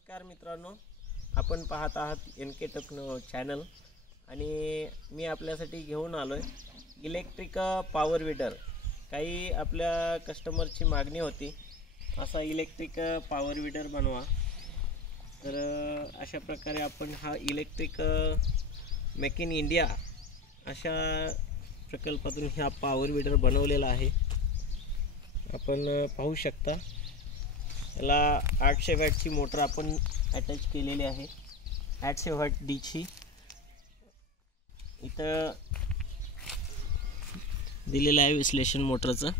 नमस्कार मित्रांनो, आपण पाहत आहात एन के टेक्नो चॅनल आणि मी आपल्यासाठी घेऊन आलोय इलेक्ट्रिक पॉवर वीडर। काही आपल्या कस्टमरची मागणी होती असा इलेक्ट्रिक पॉवर वीडर बनवा। तर अशा प्रकारे आपण हा इलेक्ट्रिक मेक इन इंडिया अशा प्रकल्पातून हा पॉवर वीडर बनवलेला आहे। आपण पाहू शकता याला 800 वॅटची मोटर आपण अटॅच केलेली आहे। 800 वॅट डीची इथं दिलेलं आहे विश्लेषण मोटरचं।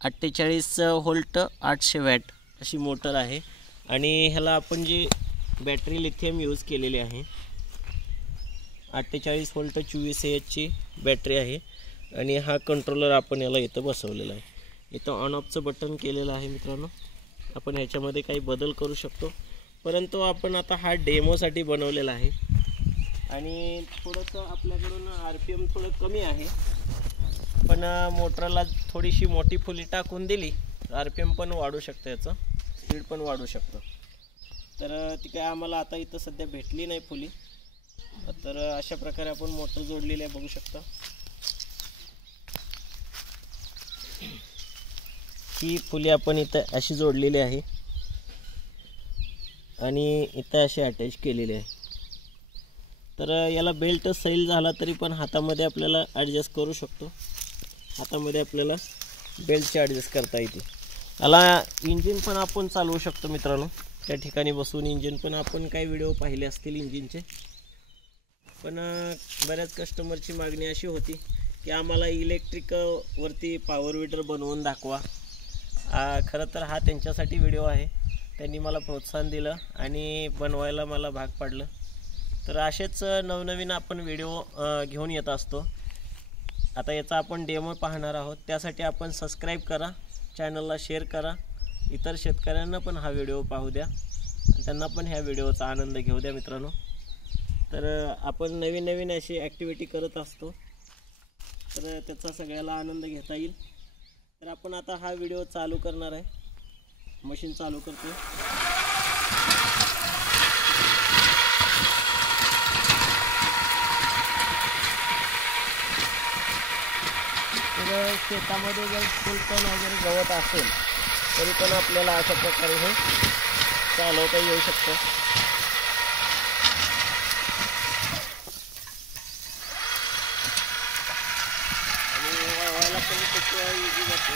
48 व्होल्ट 800 वॅट अशी मोटर आहे आणि ह्याला आपण जी बॅटरी लिथियम यूज केलेली आहे। 48 व्होल्ट 24 Ah ची बॅटरी आहे आणि हा कंट्रोलर आपण याला इथं बसवलेला आहे। इथं ऑन ऑफचं बटन केलेलं आहे मित्रांनो। आपण ह्याच्यामध्ये काही बदल करू शकतो, परंतु आपण आता हा डेमोसाठी बनवलेला आहे आणि थोडंसं आपल्याकडून RPM थोडं कमी आहे, पण मोटरला थोडीशी मोठी फुली टाकून दिली RPM पण वाढू शकतं, याचं स्पीड पण वाढू शकतं। तर ती काय आम्हाला आता इथं सध्या भेटली नाही फुली, तर अशा प्रकारे आपण मोटर जोडलेली आहे, बघू शकता। ही फुली आपण इथं अशी जोडलेली आहे आणि इथं अशी अटॅच केलेली आहे। तर याला बेल्ट सैल झाला तरी पण हातामध्ये आपल्याला ॲडजस्ट करू शकतो। हातामध्ये आपल्याला बेल्टचे ॲडजस्ट करता येते। याला इंजिन पण आपण चालवू शकतो मित्रांनो। त्या ठिकाणी बसून इंजिन पण आपण काही व्हिडिओ पाहिले असतील इंजिनचे, पण बऱ्याच कस्टमरची मागणी अशी होती की आम्हाला इलेक्ट्रिक वरती पॉवर वीडर बनवून दाखवा। खरं तर हा त्यांच्यासाठी व्हिडिओ आहे। त्यांनी मला प्रोत्साहन दिलं आणि बनवायला मला भाग पाडलं। तर असेच नवनवीन आपण व्हिडिओ घेऊन येत असतो। आता याचा आपण डेमो पाहणार आहोत, त्यासाठी आपण सबस्क्राईब करा, चॅनलला शेअर करा, इतर शेतकऱ्यांना पण हा व्हिडिओ पाहू द्या, त्यांना पण ह्या व्हिडिओचा आनंद घेऊ द्या मित्रांनो। तर आपण नवीन नवीन अशी ॲक्टिव्हिटी करत असतो, तर त्याचा सगळ्याला आनंद घेता येईल। तर आपण आता हा व्हिडिओ चालू करणार आहे। मशीन चालू करतो। तर शेतामध्ये जर फुलतण वगैरे गवत असेल तरी पण आपल्याला अशा प्रकारे हे चालवता येऊ शकतं। आणि वळवायला पण खूप इझी जाते।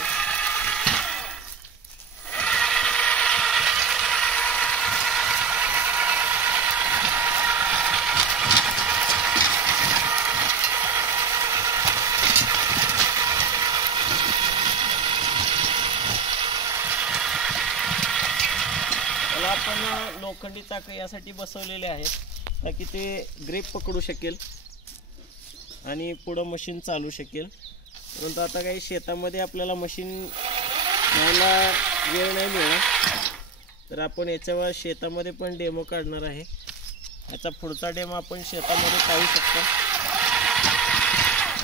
याला आपण लोखंडी चाक यासाठी बसवलेले आहेत ताकी ते ग्रिप पकडू शकेल आणि पुढं मशीन चालू शकेल। परंतु आता काही शेतामध्ये आपल्याला मशीन न्यायला वेळ नाही मिळणार, तर आपण याच्यावर शेतामध्ये पण डेमो काढणार आहे। याचा पुढचा डेमो आपण शेतामध्ये पाहू शकतो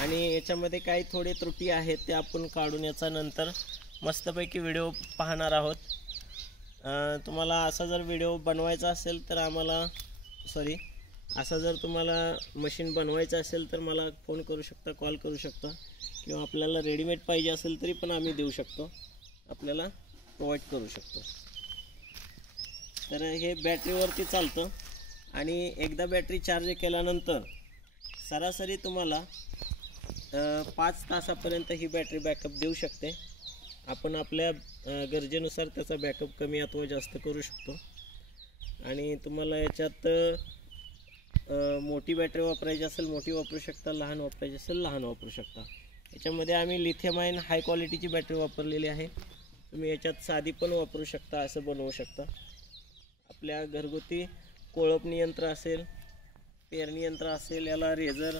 आणि याच्यामध्ये काही थोडे त्रुटी आहेत ते आपण काढून याचा नंतर मस्तपैकी व्हिडिओ पाहणार आहोत। तुम्हाला असा जर व्हिडिओ बनवायचा असेल तर असा जर तुम्हाला मशीन बनवायचं असेल तर मला फोन करू शकता, कॉल करू शकता, किंवा आपल्याला रेडीमेड पाहिजे असेल तरी पण आम्ही देऊ शकतो, आपल्याला प्रोव्हाइड करू शकतो। तर हे बॅटरीवरती चालतं आणि एकदा बॅटरी चार्ज केल्यानंतर सरासरी तुम्हाला 5 तासापर्यंत ही बॅटरी बॅकअप देऊ शकते। आपण आपल्या गरजेनुसार त्याचा बॅकअप कमी अथवा जास्त करू शकतो। आणि तुम्हाला याच्यात मोठी बॅटरी वापरायची असेल मोठी वापरू शकता, लहान वापरायची असेल लहान वापरू शकता। याच्यामध्ये आम्ही लिथियम आयन हाय क्वालिटीची बॅटरी वापरलेली आहे। तुम्ही याच्यात साधी पण वापरू शकता, असं बनवू शकता। आपल्या घरगुती कोळपणी यंत्र असेल, पेरणी यंत्र असेल, याला रेझर,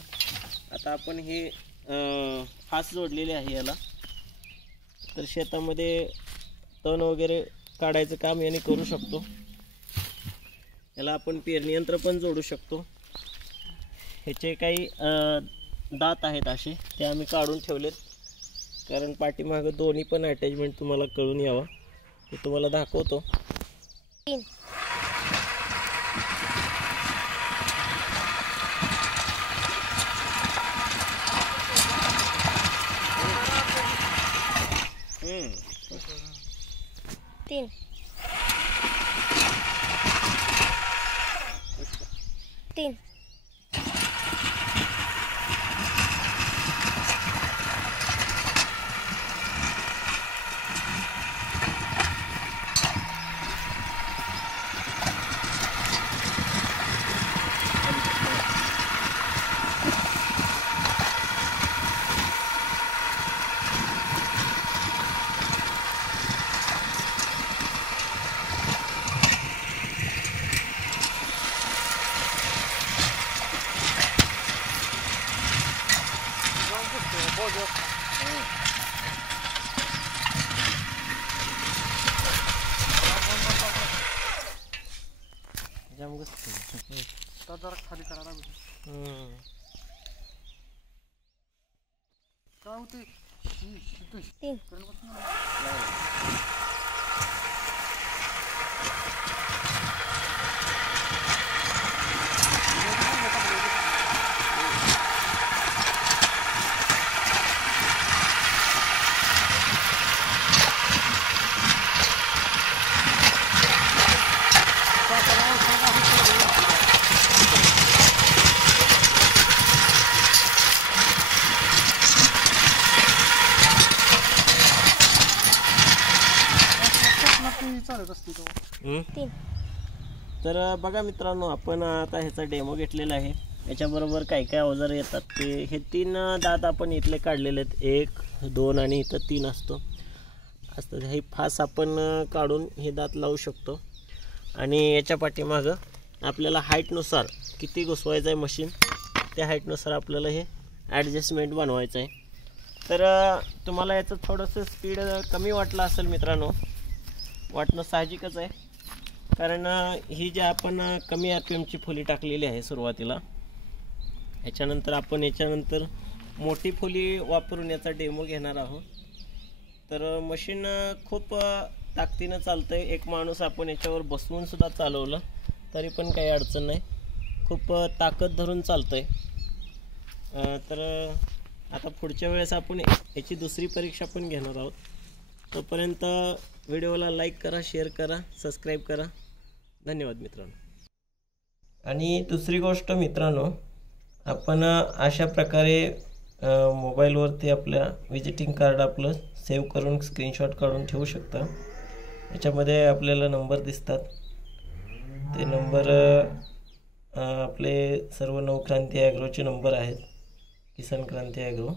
आता आपण ही फास जोडलेली आहे याला, तर शेतामध्ये तण वगैरे काढायचं काम याने करू शकतो। याला आपण पेरणी यंत्र पण जोडू शकतो। ह्याचे काही दात आहेत असे, ते आम्ही काढून ठेवलेत। कारण पाठीमागं दोन्ही पण अटॅचमेंट तुम्हाला कळून यावं ते तुम्हाला दाखवतो. 3 3 3 जरा खाली करा ना. काय होते 3 चालत असते तो. 3 तर बघा मित्रांनो, आपण आता ह्याचा डेमो घेतलेला आहे. याच्याबरोबर काय काय अवजार येतात ते हे 3 दात आपण इथले काढलेले आहेत. 1 2 आणि इथं 3 असतं. हे फास आपण काढून हे दात लावू शकतो. आणि याच्या पाठीमागं आपल्याला हाईटनुसार किती घुसवायचं आहे मशीन, त्या हाईटनुसार आपल्याला हे ॲडजस्टमेंट बनवायचं आहे. तर तुम्हाला याचं थोडंसं स्पीड कमी वाटलं असेल मित्रांनो, वाटणं साहजिकच आहे. कारण ही जी आपण कमी RPMची फुली टाकलेली आहे सुरुवातीला, याच्यानंतर मोठी फुली वापरून याचा डेमो घेणार आहोत. तर मशीन खूप ताकदीनं चालतं आहे. एक माणूस आपण याच्यावर बसवून सुद्धा चालवलं तरी पण काही अडचण नाही, खूप ताकद धरून चालतं आहे. तर आता पुढच्या वेळेस आपण याची दुसरी परीक्षा पण घेणार आहोत. तोपर्यंत व्हिडिओला लाईक करा, शेअर करा, सबस्क्राईब करा. धन्यवाद मित्रांनो. आणि दुसरी गोष्ट मित्रांनो, आपण अशा प्रकारे मोबाईलवरती आपल्या विजिटिंग कार्ड आपलं सेव्ह करून स्क्रीनशॉट काढून ठेवू शकता. याच्यामध्ये आपल्याला नंबर दिसतात. ते नंबर आपले सर्व नवक्रांती ॲग्रोचे नंबर आहेत, किसान क्रांती ॲग्रो.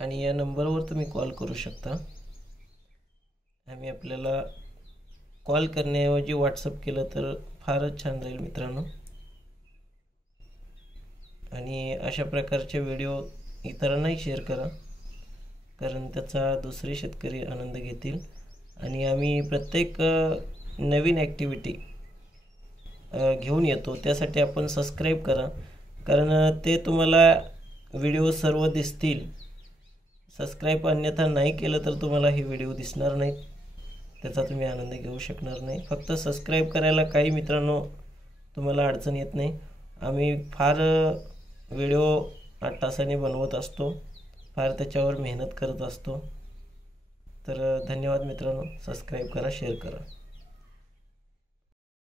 आणि या नंबरवर तुम्ही कॉल करू शकता. आम्ही आपल्याला कॉल करण्याऐवजी व्हॉट्सअप केलं तर फारच छान राहील मित्रांनो. आणि अशा प्रकारचे व्हिडिओ इतरांनाही शेअर करा, कारण त्याचा दुसरे शेतकरी आनंद घेतील. आणि आम्ही प्रत्येक नवीन ॲक्टिव्हिटी घेऊन येतो, त्यासाठी आपण सबस्क्राईब करा, कारण ते तुम्हाला व्हिडिओ सर्व दिसतील. सबस्क्राईब अन्यथा नाही केलं तर तुम्हाला हे व्हिडिओ दिसणार नाहीत, त्याचा तुम्ही आनंद घेऊ शकणार नाही. फक्त सबस्क्राईब करायला काही मित्रांनो तुम्हाला अडचण येत नाही. आम्ही फार व्हिडिओ 8 तासांनी बनवत असतो, फार त्याच्यावर मेहनत करत असतो. तर धन्यवाद मित्रांनो. सबस्क्राईब करा, शेअर करा.